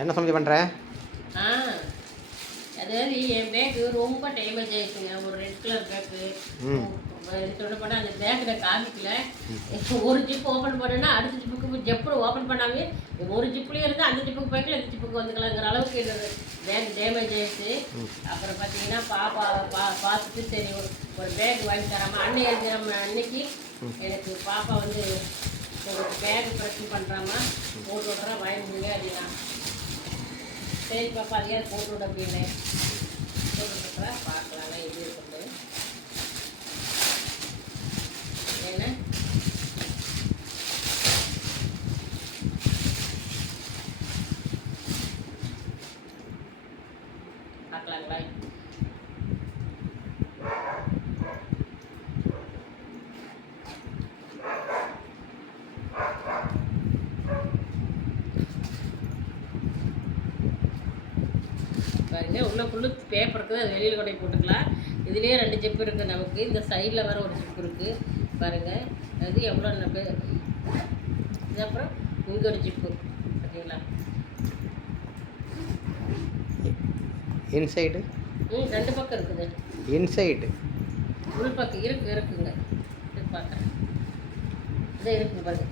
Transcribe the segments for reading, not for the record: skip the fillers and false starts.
என்ன சமையல் பண்ணுற? அதாவது என் பேக்கு ரொம்ப டேமேஜ் ஆயிடுச்சுங்க. ஒரு ரெட் கலர் பேக்கு சொல்லப்போனா அந்த பேக்கில் காமிக்கல. ஒரு ஜிப்பு ஓப்பன் பண்ணேன்னா அடுத்த ஜிப்புக்கு ஜிப்பு ஓப்பன் பண்ணாமே ஒரு ஜிப்புலேயே இருந்து அந்த ஜிப்புக்கு போய்க்கல இந்த ஜிப்புக்கு வந்துக்கலாங்கிற அளவுக்கு என்னோட பேக் டேமேஜ் ஆயிடுச்சு. அப்புறம் பார்த்தீங்கன்னா பாப்பா பார்த்துட்டு சரி ஒரு பேக் வாங்கி தராமல் அன்னைக்கு எனக்கு பாப்பா வந்து ஒரு பேக் ப்ரெஷன் பண்ணுறாமா போட்டு விட்றா வாங்கிடுங்க அப்படின்னா சரி பாப்பா அதையாவது போட்டு விட அப்படின்னு போட்டு விட்டுறா பார்க்கலாம் இது இருக்குது என்ன பார்க்கலாங்களா? பாருங்க உள்ள ஃபுல்லு பேப்பர் இருக்குது, அது வெளியில் கொண்டே போட்டுக்கலாம். இதுலேயே 2 ஜிப்பு இருக்குது நமக்கு. இந்த சைடில் வேறு ஒரு ஜிப்பு இருக்குது பாருங்கள். அது எவ்வளோ இது அப்புறம் இங்கே ஒரு ஜிப்பு பார்த்தீங்களா? இன்சைடு 2 பக்கம் இருக்குது. இன்சைடு உள் பக்கம் இருக்குங்க. இது பார்க்குறேன் இதான் இருக்குங்க பாருங்க.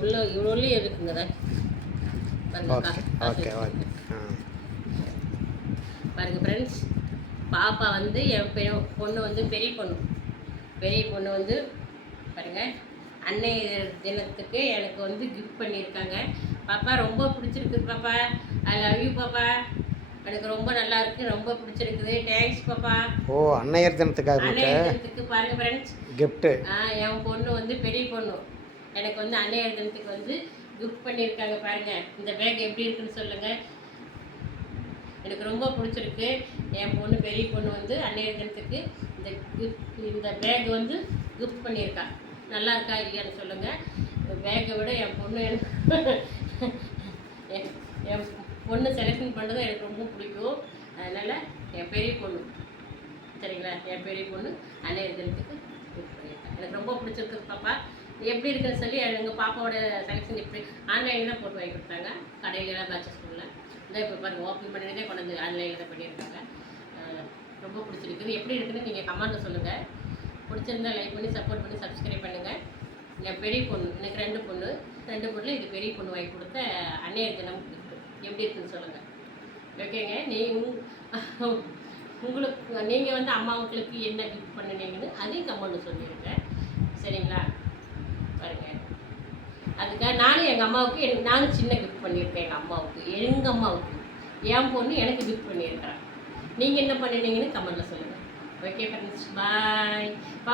உள்ள இவ்வளோலேயும் இருக்குங்க தான் பாருங்க ஃப்ரெண்ட்ஸ். பாப்பா வந்து என் பொண்ணு வந்து பெரிய பொண்ணு வந்து பாருங்கள் அன்னைய தினத்துக்கு எனக்கு வந்து கிஃப்ட் பண்ணியிருக்காங்க. பாப்பா ரொம்ப பிடிச்சிருக்குது பாப்பா. ஐ லவ் யூ பாப்பா. எனக்கு ரொம்ப நல்லா இருக்குது, ரொம்ப பிடிச்சிருக்குது. தேங்க்ஸ் பாப்பா. ஓ அன்னையர் தினத்துக்காக பாருங்க ஃப்ரெண்ட்ஸ் கிஃப்ட். என் பொண்ணு வந்து பெரிய பொண்ணு எனக்கு வந்து அன்னையர் தினத்துக்கு வந்து கிஃப்ட் பண்ணியிருக்காங்க. பாருங்கள் இந்த பேக் எப்படி இருக்குன்னு சொல்லுங்கள். எனக்கு ரொம்ப பிடிச்சிருக்கு. என் பொண்ணு பெரிய பொண்ணு வந்து அன்னையர் தினத்துக்கு இந்த பேக் வந்து கிஃப்ட் பண்ணியிருக்கா. நல்லா இருக்கா இல்லையான்னு சொல்லுங்கள். இந்த பேக்கை விட என் பொண்ணு செலெக்ஷன் பண்ணுறது எனக்கு ரொம்ப பிடிக்கும். அதனால் என் பெரிய பொண்ணு சரிங்களா, என் பெரிய பொண்ணு அன்னையர் தினத்துக்கு கிஃப்ட் பண்ணியிருக்கா. எனக்கு ரொம்ப பிடிச்சிருக்கு பாப்பா. எப்படி இருக்குன்னு சொல்லி எங்கள் பாப்பாவோட செலெக்ஷன் எப்படி ஆன்லைனில் தான் போட்டு வாங்கி கொடுத்தாங்க. கடையிலலாம் பர்ச்சேஸ் பண்ணல. இதை இப்போ பாருங்கள் ஓப்பன் பண்ணினதே கொண்டு வந்து ஆன்லைனில் தான் பண்ணியிருக்காங்க. ரொம்ப பிடிச்சிருக்குது. எப்படி இருக்குன்னு நீங்கள் கமெண்ட்டில் சொல்லுங்கள். பிடிச்சிருந்தா லைக் பண்ணி சப்போர்ட் பண்ணி சப்ஸ்கிரைப் பண்ணுங்கள். என் பெரிய பொண்ணு எனக்கு 2 பொண்ணு இது பெரிய பொண்ணு வாங்கி கொடுத்த அன்னையர் தினம் கிஃப்ட் எப்படி இருக்குன்னு சொல்லுங்கள். ஓகேங்க. நீங்கள் வந்து அம்மாவுங்களுக்கு என்ன கிஃப்ட் பண்ணினீங்கன்னு அதையும் கமெண்ட்டு சொல்லிடுங்க சரிங்களா? பாருங்க அதுக்காக நானும் எங்கள் அம்மாவுக்கு நானும் சின்ன கிஃப்ட் பண்ணியிருக்கேன். எங்கள் அம்மாவுக்கு என் பொண்ணு எனக்கு கிஃப்ட் பண்ணியிருக்கிறேன். நீங்கள் என்ன பண்ணினீங்கன்னு கமெண்ட்டில் சொல்லுங்கள். Okay friends bye.